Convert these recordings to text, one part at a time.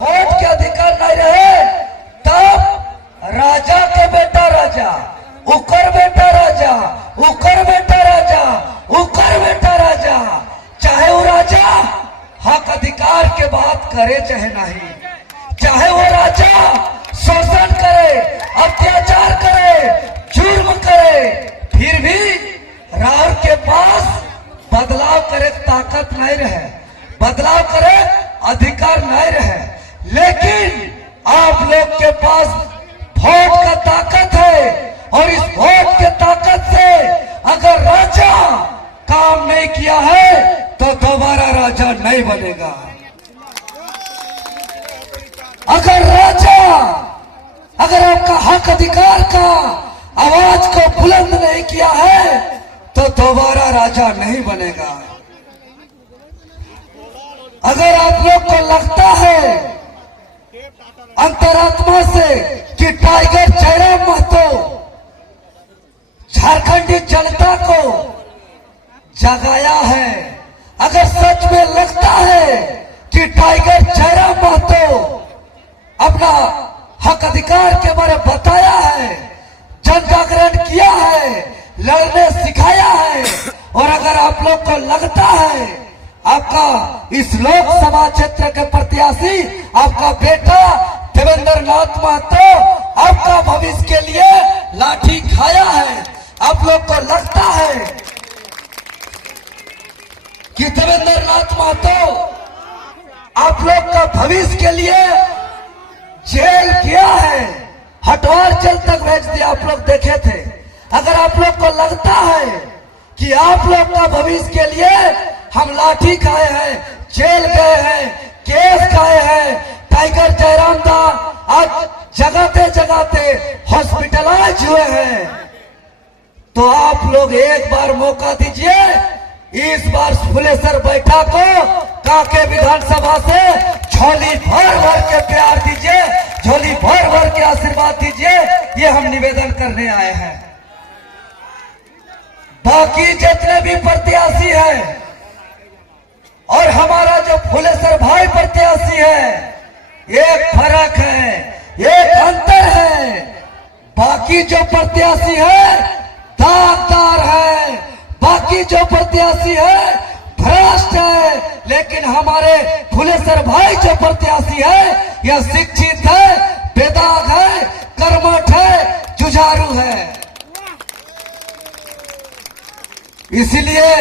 Vote के अधिकार नहीं रहे तब राजा के बेटा राजा, उकर बेटा राजा, उकर बेटा राजा, उकर बेटा राजा, चाहे वो राजा हक अधिकार के बात करे चाहे नहीं, चाहे वो राजा शोषण करे, अत्याचार करे, जुर्म करे, फिर भी रार के पास बदलाव करे ताकत नहीं रहे, बदलाव करे अधिकार नहीं रहे। लेकिन आप लोग के पास वोट का ताकत है और इस वोट के ताकत से अगर राजा काम नहीं किया है तो दोबारा राजा नहीं बनेगा। अगर आपका हक अधिकार का आवाज को बुलंद नहीं किया है तो दोबारा राजा नहीं बनेगा। अगर आप लोग को लगता है अंतरात्मा से कि टाइगर जयराम महतो झारखंडी जनता को जगाया है, अगर सच में लगता है कि टाइगर जयराम महतो अपना हक अधिकार के बारे में बताया है, जन जागरण किया है, लड़ने सिखाया है, और अगर आप लोग को लगता है आपका इस लोकसभा क्षेत्र के प्रत्याशी आपका बेटा देवेंद्र नाथ महतो आपका भविष्य के लिए लाठी खाया है, आप लोग को लगता है कि देवेंद्र नाथ महतो आप लोग का भविष्य के लिए जेल गया है, हटवार जेल तक भेज दिया, आप लोग देखे थे। अगर आप लोग को लगता है कि आप लोग का भविष्य के लिए हम लाठी खाए हैं, जेल गए हैं, केस खाए हैं, टाइगर जयराम दा आज जगाते जगाते हॉस्पिटलाइज हुए हैं, तो आप लोग एक बार मौका दीजिए, इस बार फुलेसर बैठा को कांके विधानसभा से झोली भर भर के प्यार दीजिए, झोली भर भर के आशीर्वाद दीजिए, ये हम निवेदन करने आए हैं। बाकी जितने भी प्रत्याशी हैं और हमारा जो फुलेसर भाई प्रत्याशी है, एक फर्क है, एक अंतर है। बाकी जो प्रत्याशी है दागदार है, बाकी जो प्रत्याशी है भ्रष्ट है, लेकिन हमारे फुलेसर भाई जो प्रत्याशी है यह शिक्षित है, बेदाग है, कर्मठ है, जुझारू है। इसलिए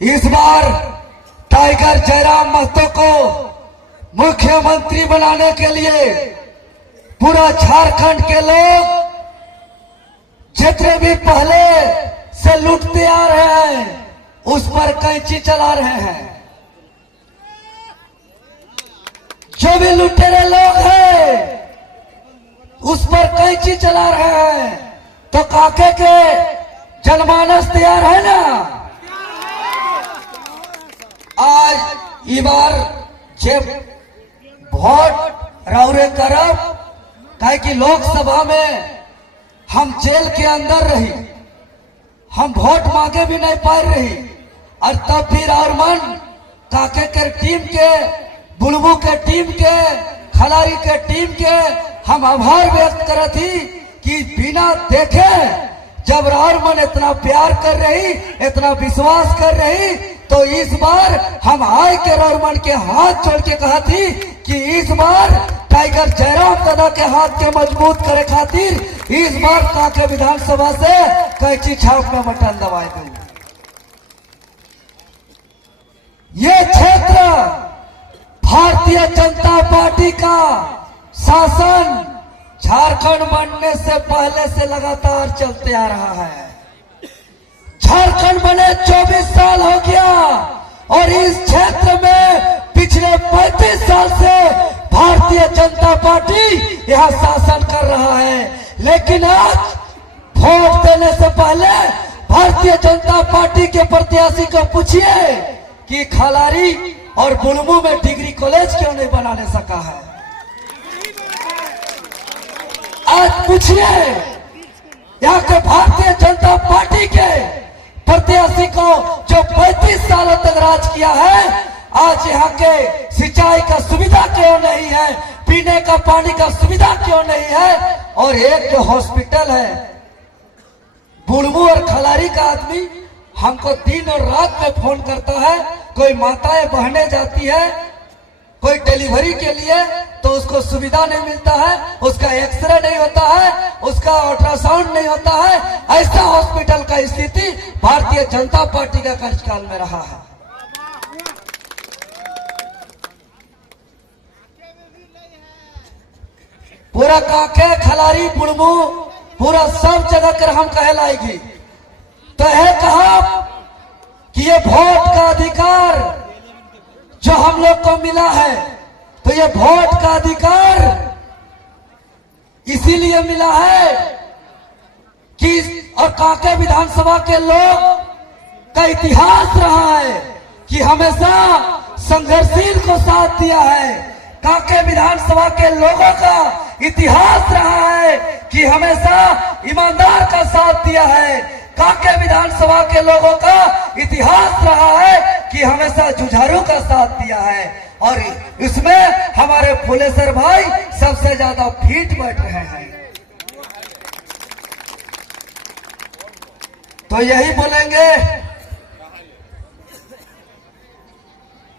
इस बार टाइगर जयराम महतो को मुख्यमंत्री बनाने के लिए पूरा झारखंड के लोग जितने भी पहले से लूटते आ रहे हैं उस पर कैंची चला रहे हैं। जो भी लुटेरे लोग हैं उस पर कैंची चला रहे हैं, तो काके के जनमानस तैयार है ना। आज इस बार जब वोट राउरे करब, काहे कि लोकसभा में हम जेल के अंदर रही, हम वोट मांगे भी नहीं पा रही, और तब भी और मन काके के टीम के, बुलबू के टीम के, खलारी के टीम के हम आभार व्यक्त करत थी कि बिना देखे जब रार मन इतना प्यार कर रही, इतना विश्वास कर रही, तो इस बार हम आए के रार के हाथ जोड़ के कहा थी कि इस बार टाइगर जयराम दादा के हाथ के मजबूत करे खातिर इस बार काके विधानसभा से कैंची छाप में बटन दबाए दूं। ये क्षेत्र भारतीय जनता पार्टी का शासन झारखंड बनने से पहले से लगातार चलते आ रहा है। झारखंड बने 24 साल हो गया और इस क्षेत्र में पिछले 35 साल से भारतीय जनता पार्टी यहां शासन कर रहा है। लेकिन आज वोट देने से पहले भारतीय जनता पार्टी के प्रत्याशी को पूछिए कि खलारी और बुलबू में डिग्री कॉलेज क्यों नहीं बनाने सका है। आज पूछिए यहाँ के भारतीय जनता पार्टी के प्रत्याशी को जो 35 सालों तक राज किया है, आज यहाँ के सिंचाई का सुविधा क्यों नहीं है, पीने का पानी का सुविधा क्यों नहीं है। और एक जो हॉस्पिटल है बुढ़मू और खलारी का आदमी हमको दिन और रात में फोन करता है, कोई माताएं बहने जाती है कोई डिलीवरी के लिए तो उसको सुविधा नहीं मिलता है, उसका एक्सरे नहीं होता है, उसका अल्ट्रासाउंड नहीं होता है। ऐसा हॉस्पिटल का स्थिति भारतीय जनता पार्टी का कार्यकाल में रहा है। पूरा काके खलारी बुढ़मू पूरा सब जगह कर हम कहलाएगी। तो है कहा कि ये वोट का अधिकार जो हम लोग को मिला है, तो ये वोट का अधिकार इसीलिए मिला है कि और कांके विधानसभा के लोग का इतिहास रहा है कि हमेशा संघर्षशील को साथ दिया है। कांके विधानसभा के लोगों का इतिहास रहा है कि हमेशा ईमानदार का साथ दिया है। कांके विधानसभा के लोगों का इतिहास रहा है कि हमेशा जुझारू का साथ दिया है। और इसमें हमारे फुलेसर भाई सबसे ज्यादा फीट बैठ रहे हैं। तो यही बोलेंगे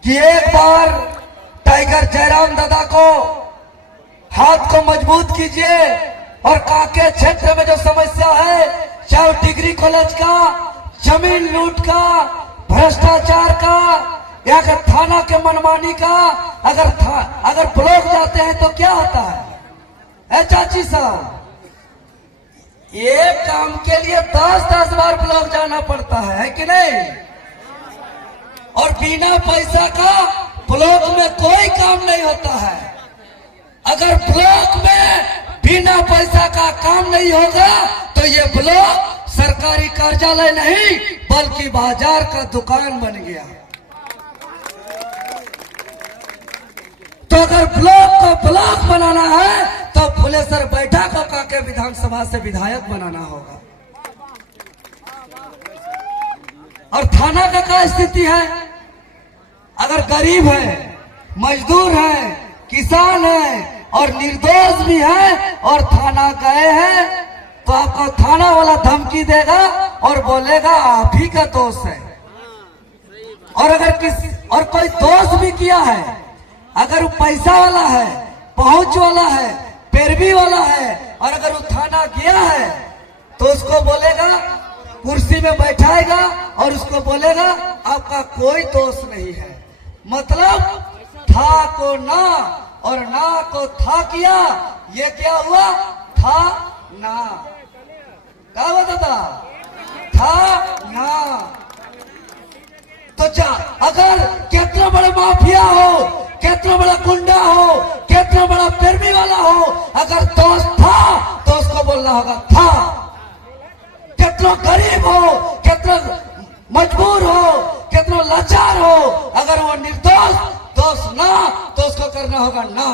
कि एक बार टाइगर जयराम दादा को हाथ को मजबूत कीजिए और कांके क्षेत्र में जो समस्या है, चाहे डिग्री कॉलेज का, जमीन लूट का, भ्रष्टाचार का, या अगर थाना के मनमानी का, अगर ब्लॉक जाते हैं तो क्या होता है चाची साहब, एक काम के लिए 10-10 बार ब्लॉक जाना पड़ता है कि नहीं। और बिना पैसा का ब्लॉक में कोई काम नहीं होता है। अगर ब्लॉक में बिना पैसा का काम नहीं होगा तो ये ब्लॉक सरकारी कार्यालय नहीं बल्कि बाजार का दुकान बन गया। तो अगर ब्लॉक को ब्लॉक बनाना है तो फुलेसर बैठा को कांके विधानसभा से विधायक बनाना होगा। और थाना का क्या स्थिति है, अगर गरीब है, मजदूर है, किसान है और निर्दोष भी है और थाना गए हैं तो आपको थाना वाला धमकी देगा और बोलेगा आप ही का दोष है। और अगर और कोई दोष भी किया है, अगर वो पैसा वाला है, पहुंच वाला है, पैरवी वाला है और अगर वो थाना गया है तो उसको बोलेगा, कुर्सी में बैठाएगा और उसको बोलेगा आपका कोई दोष नहीं है। मतलब था को ना और ना को था किया, ये क्या हुआ, था ना। क्या हुआ दादा, था ना। तो अगर कितना बड़ा माफिया हो, कितना बड़ा गुंडा हो, कितना बड़ा पैरवी वाला हो, अगर दोस्त था तो उसको बोलना होगा था। कितना गरीब हो, कितना मजबूर हो, कितना लाचार हो, अगर वो निर्दोष दोष ना तो उसको करना होगा ना।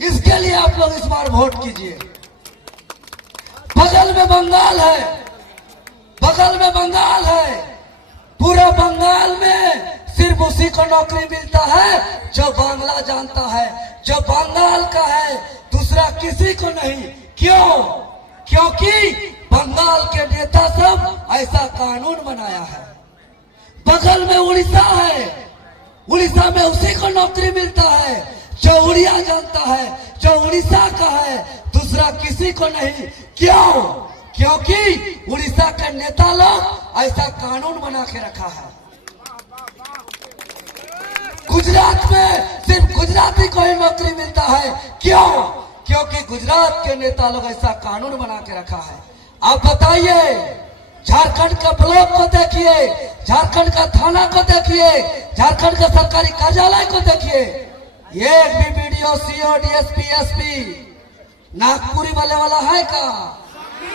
इसके लिए आप लोग इस बार वोट कीजिए। बगल में बंगाल है, बगल में बंगाल है, पूरा बंगाल में सिर्फ उसी को नौकरी मिलता है जो बांग्ला जानता है, जो बंगाल का है, दूसरा किसी को नहीं। क्यों? क्योंकि बंगाल के नेता सब ऐसा कानून बनाया है। बगल में उड़ीसा है, उड़ीसा में उसी को नौकरी मिलता है जो उड़िया जानता है, जो उड़ीसा का है, दूसरा किसी को नहीं। क्यों? क्योंकि उड़ीसा के नेता लोग ऐसा कानून बना के रखा है। गुजरात में सिर्फ गुजराती को ही नौकरी मिलता है। क्यों? क्योंकि गुजरात के नेता लोग ऐसा कानून बना के रखा है। आप बताइए, झारखंड का ब्लॉक को देखिए, झारखंड का थाना को देखिए, झारखंड का सरकारी कार्यालय को देखिए, ये भी BDO, CO, DSP, SP Nagpuri बोले वाला है का,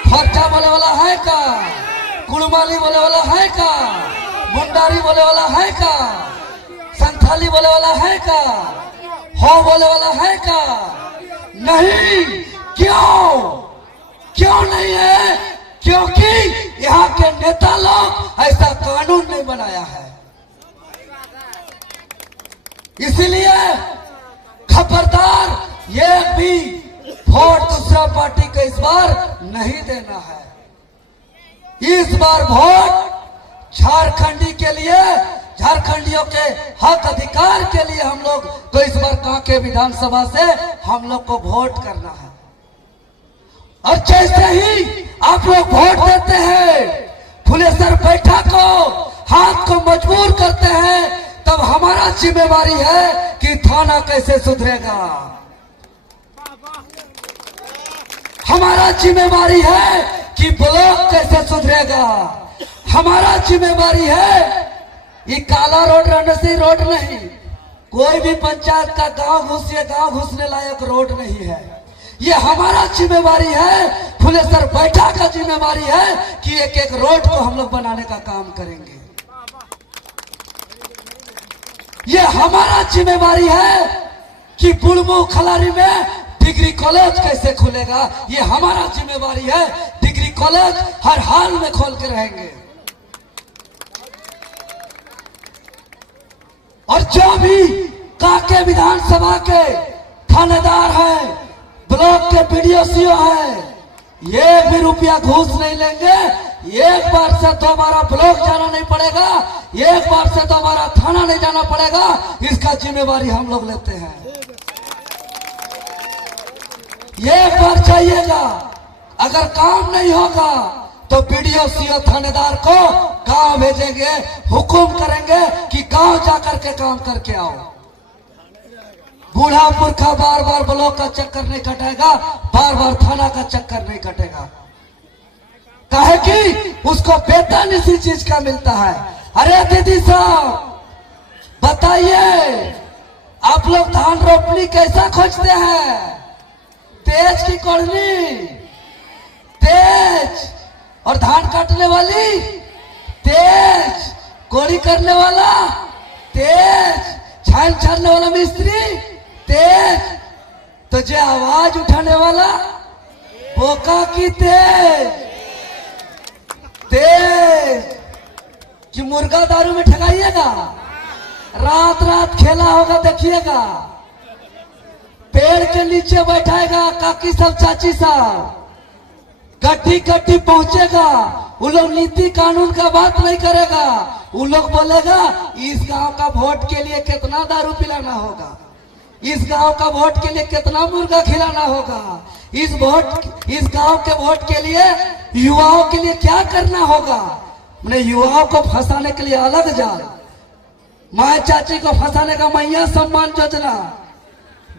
फरचा बोले वाला है का, कुड़माली बोले वाला है का, मुंडारी बोले वाला है का, संथाली बोले वाला है का, हो बोले वाला है का? नहीं। क्यों? क्यों नहीं है? क्योंकि यहाँ के नेता लोग ऐसा कानून नहीं बनाया है। इसीलिए खबरदार, ये भी वोट दूसरा पार्टी को इस बार नहीं देना है। इस बार वोट झारखंडी के लिए, झारखंडियों के हक अधिकार के लिए हम लोग तो इस बार कांके विधानसभा से हम लोग को वोट करना है। और जैसे ही आप लोग वोट देते हैं, फुलेसर बैठा को हाथ को मजबूर करते हैं, तब हमारा जिम्मेवारी है कि थाना कैसे सुधरेगा। हमारा जिम्मेवारी है कि ब्लॉक कैसे सुधरेगा। हमारा जिम्मेवारी है, ये काला रोड रणसी रोड नहीं, कोई भी पंचायत का गांव घुसने लायक रोड नहीं है। ये हमारा जिम्मेवारी है, फुलेसर बैठा का जिम्मेवारी है कि एक एक रोड को हम लोग बनाने का काम करेंगे। ये हमारा जिम्मेवारी है कि बुढ़मू खलारी में डिग्री कॉलेज कैसे खुलेगा। ये हमारा जिम्मेवारी है, डिग्री कॉलेज हर हाल में खोल के रहेंगे। और जो भी कांके विधानसभा के थानेदार हैं, ब्लॉक के बीडीओ है, एक भी रुपया घूस नहीं लेंगे। एक बार से दोबारा ब्लॉक जाना नहीं पड़ेगा, एक बार से दोबारा थाना नहीं जाना पड़ेगा। इसका जिम्मेवारी हम लोग लेते हैं। एक बार चाहिएगा, अगर काम नहीं होगा तो बीडीओ सीओ थानेदार को गांव भेजेंगे, हुकुम करेंगे कि गांव जाकर के काम करके आओ। बूढ़ा पुरखा बार बार ब्लॉक का चक्कर नहीं कटेगा, बार बार थाना का चक्कर नहीं कटेगा। काहे कि उसको वेतन इसी चीज का मिलता है। अरे दीदी साहब बताइए, आप लोग धान रोपनी कैसा खोजते हैं? तेज की कोड़नी तेज, और धान काटने वाली तेज, कोड़ी करने वाला तेज, छान छानने वाला मिस्त्री तेज, तो जो आवाज उठाने वाला बोका की तेज। कि मुर्गा दारू में ठगाइएगा, रात रात खेला होगा देखिएगा, पेड़ के नीचे बैठाएगा काकी सब चाची साहब, गड्डी गड्डी पहुंचेगा। वो लोग नीति कानून का बात नहीं करेगा, वो लोग बोलेगा इस गांव का वोट के लिए कितना दारू पिलाना होगा, इस गांव का वोट के लिए कितना मुर्गा खिलाना होगा, इस गांव के वोट के लिए युवाओं के लिए क्या करना होगा। मैंने युवाओं को फंसाने के लिए अलग जाल, माँ चाची को फंसाने का मैया सम्मान योजना,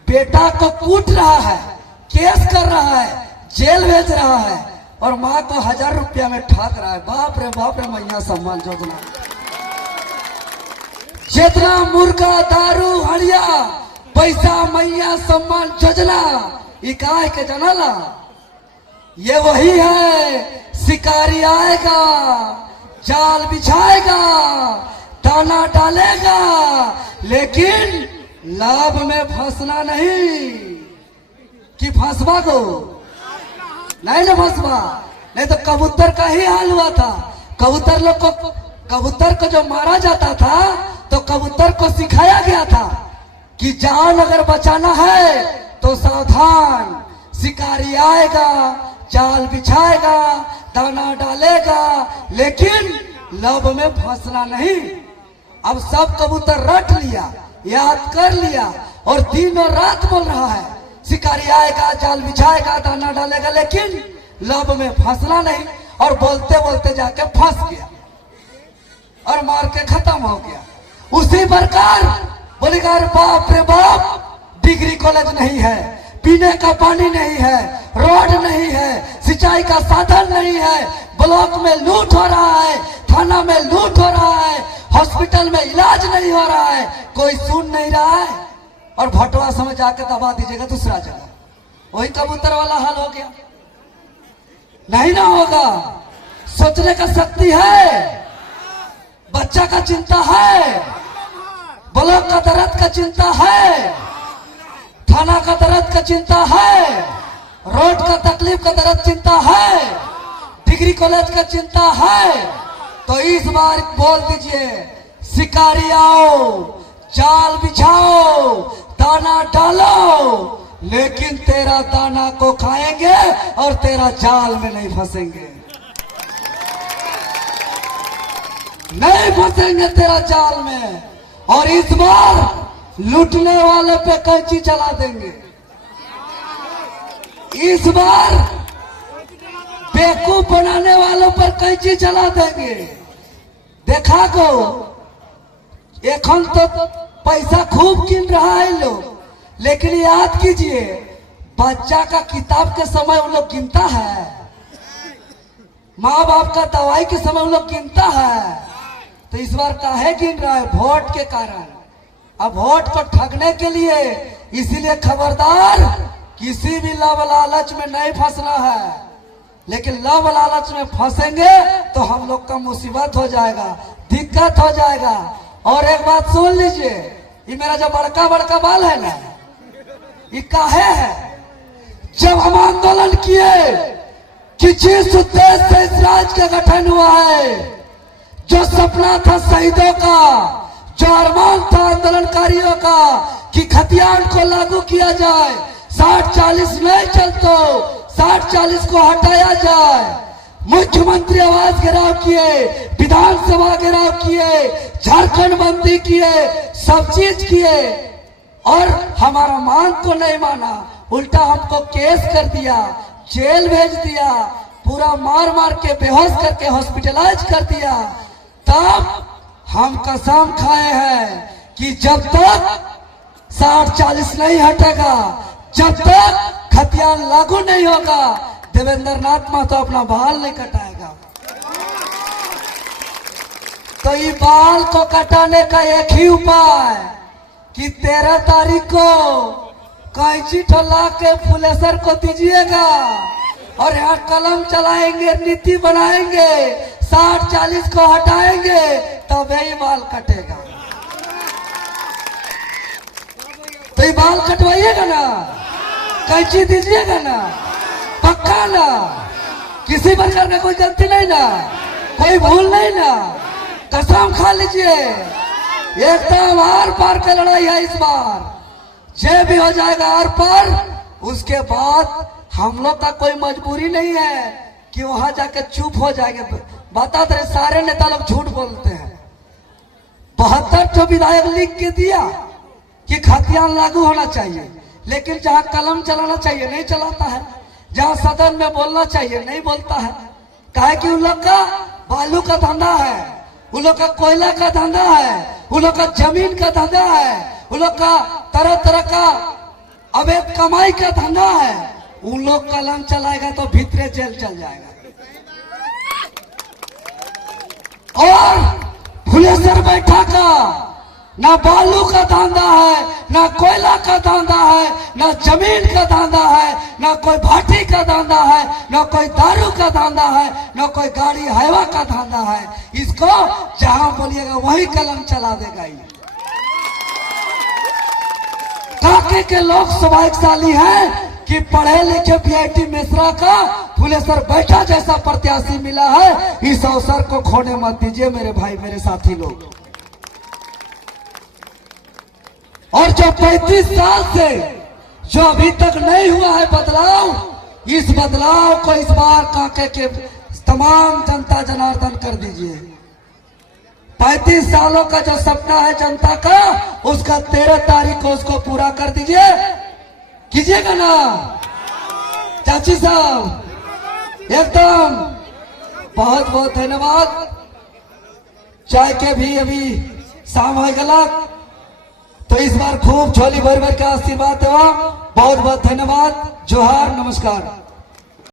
बेटा को कूट रहा है, केस कर रहा है, जेल भेज रहा है, और माँ को 1000 रुपया में ठग रहा है। बाप रे मैया सम्मान योजना। जितना मुर्गा दारू हड़िया पैसा मैया सम्मान योजना, इकाई के जनाला ये वही है। शिकारी आएगा, जाल बिछाएगा, दाना डालेगा, लेकिन लाभ में फंसना नहीं। कि फंसवा को नहीं ना फंसवा, नहीं तो कबूतर का ही हाल हुआ था। कबूतर को जो मारा जाता था तो कबूतर को सिखाया गया था कि जान अगर बचाना है तो सावधान, शिकारी आएगा, जाल बिछाएगा, दाना डालेगा, लेकिन लब में फंसना नहीं। अब सब कबूतर रट लिया, याद कर लिया, और दिन और रात बोल रहा है शिकारी आएगा, जाल बिछाएगा, दाना डालेगा, लेकिन लब में फंसना नहीं। और बोलते बोलते जाके फंस गया और मार के खत्म हो गया। उसी प्रकार बोलेगा बाप रे बाप, डिग्री कॉलेज नहीं है, पीने का पानी नहीं है, रोड नहीं है, सिंचाई का साधन नहीं है, ब्लॉक में लूट हो रहा है, थाना में लूट हो रहा है, हॉस्पिटल में इलाज नहीं हो रहा है, कोई सुन नहीं रहा है, और भटवा समझ आके दबा दीजिएगा दूसरा जगह। वही कबूतर वाला हाल हो गया। नहीं ना होगा। सोचने का शक्ति है, बच्चा का चिंता है, ब्लॉक का दर्द का चिंता है, थाना का दर्द का चिंता है, रोड का तकलीफ का दर्द चिंता है, डिग्री कॉलेज का चिंता है। तो इस बार बोल दीजिए शिकारी आओ, जाल बिछाओ, दाना डालो, लेकिन तेरा दाना को खाएंगे और तेरा जाल में नहीं फंसेंगे, नहीं फंसेंगे तेरा जाल में। और इस बार लूटने वाले पे कैंची चला देंगे, इस बार बेवकूफ बनाने वालों पर कैंची चला देंगे। देखा को एखन तो पैसा खूब गिन रहा है लोग, लेकिन याद कीजिए बच्चा का किताब के समय वो लोग गिनता है, माँ बाप का दवाई के समय वो लोग गिनता है। तो इस बार काहे गिन रहा है? वोट के कारण। अब वोट को ठगने के लिए, इसीलिए खबरदार, किसी भी लव लालच में नहीं फंसना है। लेकिन लव लालच में फंसेंगे तो हम लोग का मुसीबत हो जाएगा, दिक्कत हो जाएगा। और एक बात सुन लीजिए, ये मेरा जो बड़का बड़का बाल है ना, ये काहे है? जब हम आंदोलन किए कि जिस उद्देश्य से इस राज्य का गठन हुआ है, जो सपना था शहीदों का, जो अरमान था आंदोलनकारियों का कि खतियान को लागू किया जाए, 60-40 नहीं चलतो, 60-40 को हटाया जाए। मुख्यमंत्री आवास घेराव किए, विधानसभा घेराव किए, झारखंड बंदी किए, सब चीज किए, और हमारा मांग को नहीं माना, उल्टा हमको केस कर दिया, जेल भेज दिया, पूरा मार मार के बेहोश करके हॉस्पिटलाइज कर दिया। तब हम कसम खाए हैं कि जब तक 60-40 नहीं हटेगा, जब तक खतियान लागू नहीं होगा, देवेंद्र नाथ महतो अपना बाल नहीं कटाएगा। तो ये बाल को कटाने का एक ही उपाय कि 13 तारीख को कैंची ठोला के फुलेसर को दीजिएगा और यहाँ कलम चलाएंगे, नीति बनाएंगे, 60-40 को हटाएंगे, तब यही बाल कटेगा। तो ये बाल कटवाइएगा ना, कैंची दीजिएगा ना, पक्का ना, किसी प्रकार का कोई गलती नहीं ना, कोई भूल नहीं ना, कसम खा लीजिए। एकदम आर पार का लड़ाई है इस बार, जे भी हो जाएगा आर पार। उसके बाद हम लोग का कोई मजबूरी नहीं है कि वहां जाके चुप हो जाएंगे। बता दे, सारे नेता लोग झूठ बोलते हैं। 72 विधायक लिख के दिया कि खतियान लागू होना चाहिए, लेकिन जहां कलम चलाना चाहिए नहीं चलाता है, जहां सदन में बोलना चाहिए नहीं बोलता है। काहे कि उन लोग का बालू का धंधा है, उन लोग का कोयला का धंधा है, उन लोग का जमीन का धंधा है, उन लोग का तरह तरह का अवैध कमाई का धंधा है। उन लोग कलम चलाएगा तो भीतरे जेल चल जाएगा। और फुलेसर बैठा का ना बालू का धंधा है, ना कोयला का धंधा है, ना जमीन का धंधा है, ना कोई भाटी का धंधा है, ना कोई दारू का धंधा है, ना कोई गाड़ी हैवा का धंधा है। इसको जहां बोलिएगा वही कलम चला देगा। काके के लोग सौभाग्यशाली हैं कि पढ़े लिखे पीआईटी मिश्रा का फुलेसर बैठा जैसा प्रत्याशी मिला है। इस अवसर को खोने मत दीजिए मेरे भाई, मेरे साथी लोग। और जो 35 साल से जो अभी तक नहीं हुआ है बदलाव, इस बदलाव को इस बार काके के तमाम जनता जनार्दन कर दीजिए। 35 सालों का जो सपना है जनता का, उसका 13 तारीख को उसको पूरा कर दीजिए। कीजिएगा ना चाची साहब? एकदम बहुत बहुत धन्यवाद। चाय के भी अभी शाम हो गला, तो इस बार खूब झोली भर भर का आशीर्वाद देवा। बहुत बहुत धन्यवाद। जोहार, नमस्कार।